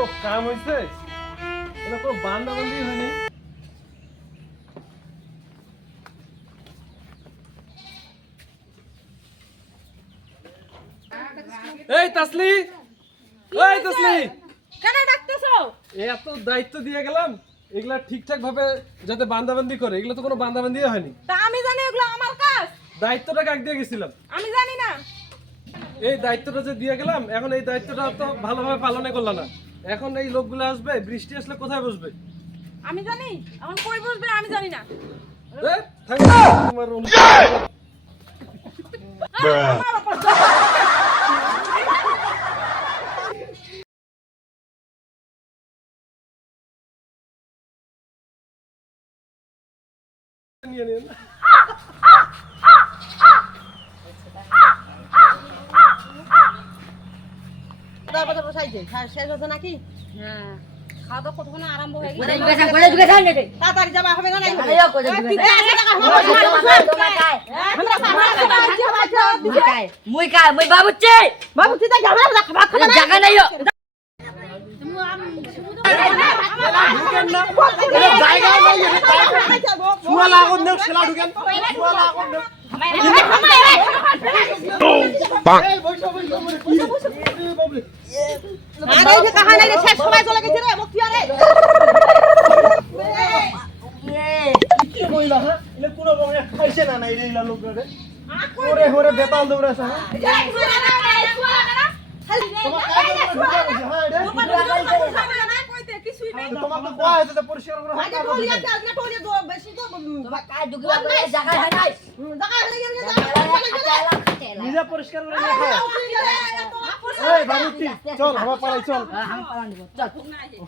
আরাম হয়েছে এটা কোনো বান্দাবান্দি হয়নি। এই তাসলি! এই তাসলি! কেন ডাকতেছো? এত দায়িত্ব দিয়ে গেলাম এগুলা ঠিকঠাক ভাবে যাতে বান্দাবান্দি করে এগুলো তো কোনো বান্দাবান্দি হয়নি। তা আমি জানি এগুলো আমার কাজ। দায়িত্বটা কাক দিয়ে গেছিলাম? আমি জানি না। এই দায়িত্বটা যে দিয়ে গেলাম এখন এই দায়িত্বটা তো ভালোভাবে পালনে করল না। এখন এই লোকগুলো আসবে বৃষ্টি আসলে কোথায় বসবে? আমি জানি এখন কই বসবে আমি জানি না। তোমার। নিয়ে নিন। দশ বছর বসাইছে শেষ হচ্ছে নাকি হ্যাঁ খাওয়া দাওয়া কতক্ষণ আরম্ভ হয়ে গেছে তাড়াতাড়ি যাবা হবে না নাই মুই কায় মুই কায় মুই বাবুচ্চি বাবু তুই তাই যাবা না খাবার জায়গা নাই শুয়া লাগুন দেও ছেলা ঢুকেন শুয়া লাগুন দেও আরে যে কাহা নাই শেষ সময় চলে গেছে রে মুক্তি আরে কি কইলা হ্যাঁ এলে কোন রকমে খাইছে না নাই রে ইলা ওরে ওরে বেতাল দৌড়াছে হ্যাঁ কাজ হ্যাঁ পরিষ্কার করে আগে টোলিয়া চাল না টোলিয়া দো বেশি তো তোমার কায় ঢুকিবা জায়গা হয় নাই জায়গা হয়ে গেছে নিজে পরিষ্কার করে নিয়ে খাও এই বাবুটি চল হাওয়া পালাই চল। হাম পালন দিব চল।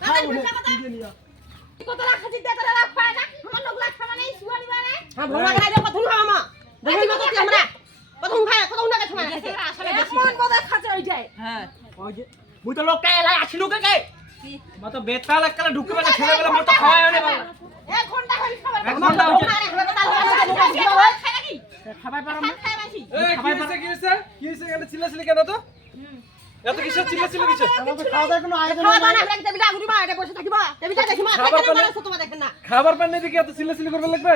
খাও নিজে নিয়ে কত রাখা জিতে তোরা রাখ পায় না? আমার লোক রাখ খাওয়া নেই শুয়া নিবা রে হ্যাঁ ভোলা গেলে যে প্রথম খাওয়া মা দেখি কত কি আমরা। প্রথম খাই প্রথম না খাই আসলে এখন কথা খাতে হই যায়? মুই তো লোকটা এলাই আছিলু কে কে? মা তো বেতাল একলা ঢুকে বেলা ছেলে বেলা মত খাওয়াই হনে বাবা। এক ঘণ্টা হই খাবার এক ঘণ্টা নাকি খাবার পারাম না। বাসি এই কি হইছে কি হইছে? কি হইছে? এখানে চিল্লাচিল্লি কেন তো? এত কিসের চিল্লাচিল্লি কিসের? আমাদের খাওয়া দাওয়ার কোনো আয়োজন খাওয়া দাওয়া না হলে টেবিলে আগুরি মা এটা বসে থাকিবা। টেবিলটা দেখি মা খাবার পানি- মারছো তোমার দেখেন না। খাবার পান দিকে এত চিল্লাচিল্লি করবে লাগবে?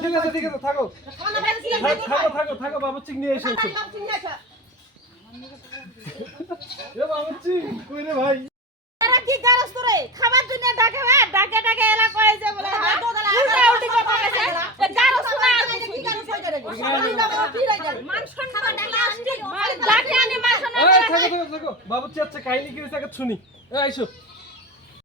ঠিক আছে ঠিক আছে থাকো। থাক- থাকো থাকো বাবুচি নিয়ে এসো এসো। এ বাবুচি কই রে ভাই? খাবার জন্য ডাকে ভাই ডাকে ডাকে এলা কয় যে বলে বাবুচি আচ্ছা কাহিনী কি শুনি। আইসো।